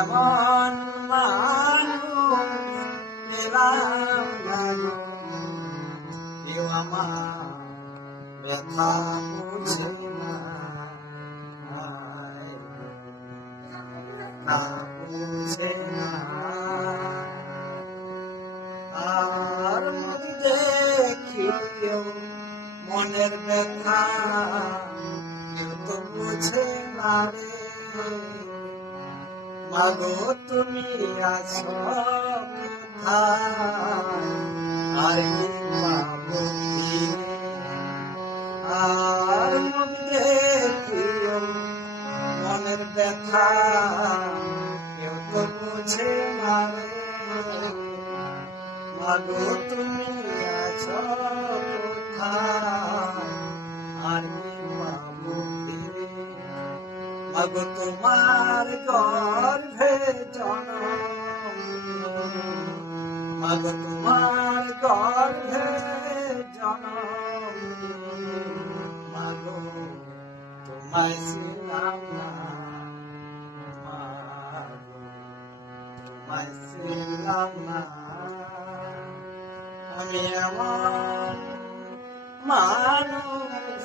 এমন মানুষ পেলাম না গো, কেউ আমার ব্যথা বুঝে না, বুঝে না। আর যদি দেখিও মনের ব্যথা, কেউ তো বুঝে না রে। মাগো তুমি আছো কোথায়, আর কি পাবো ফিরে? আর যদি দেখিও মনের ব্যথা, কেউ তো বুঝে না রে। মাগো তুমি আছো কোথায়, আর কি পাবো ফিরে? মাগো তোমার গর্ভে জনম, মাগো তোমার গর্ভে জনম, মাগো তোমায় ছিলাম না, মাগো তোমায় ছিলাম না। আমি এমন মানুষ